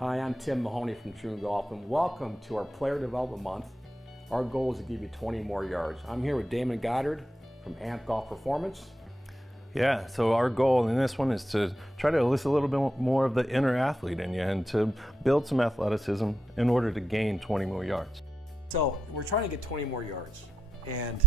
Hi, I'm Tim Mahoney from Troon Golf, and welcome to our Player Development Month. Our goal is to give you 20 more yards. I'm here with Damon Goddard from Amp Golf Performance. Yeah, so our goal in this one is to try to elicit a little bit more of the inner athlete in you and to build some athleticism in order to gain 20 more yards. So we're trying to get 20 more yards, and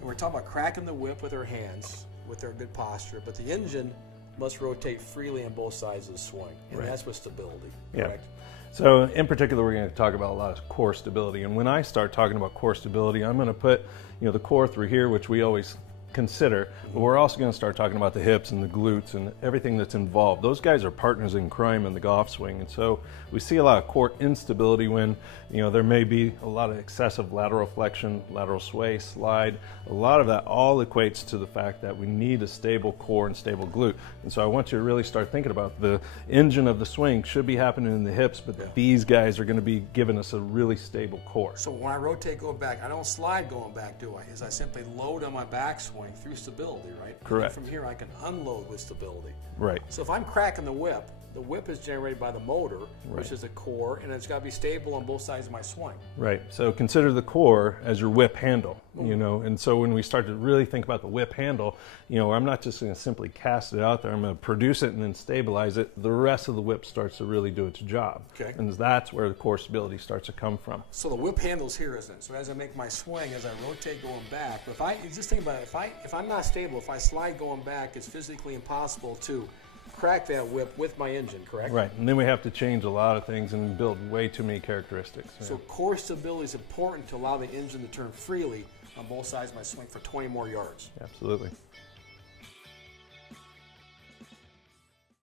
we're talking about cracking the whip with our hands, with our good posture, but the engine must rotate freely on both sides of the swing, and that's with stability, correct? Yeah. So in particular, we're going to talk about a lot of core stability, and when I start talking about core stability, I'm going to put the core through here, which we always consider, but we're also going to start talking about the hips and the glutes and everything that's involved. Those guys are partners in crime in the golf swing, and so we see a lot of core instability when there may be a lot of excessive lateral flexion, lateral sway, slide. A lot of that all equates to the fact that we need a stable core and stable glute, and so I want you to really start thinking about the engine of the swing should be happening in the hips, but these guys are going to be giving us a really stable core. So when I rotate going back, I don't slide going back, do I? Is I simply load on my backswing through stability, right? Correct. And from here I can unload with stability. Right. So if I'm cracking the whip is generated by the motor, which is the core, and it's got to be stable on both sides of my swing. Right. So consider the core as your whip handle, and so when we start to really think about the whip handle, I'm not just going to simply cast it out there. I'm going to produce it and then stabilize it. The rest of the whip starts to really do its job. Okay. And that's where the core stability starts to come from. So the whip handle's here, isn't it? So as I make my swing, as I rotate going back, if I just think about it, if I'm not stable, if I slide going back, it's physically impossible to crack that whip with my engine, correct? Right, and then we have to change a lot of things and build way too many characteristics. So core stability is important to allow the engine to turn freely on both sides of my swing for 20 more yards. Absolutely.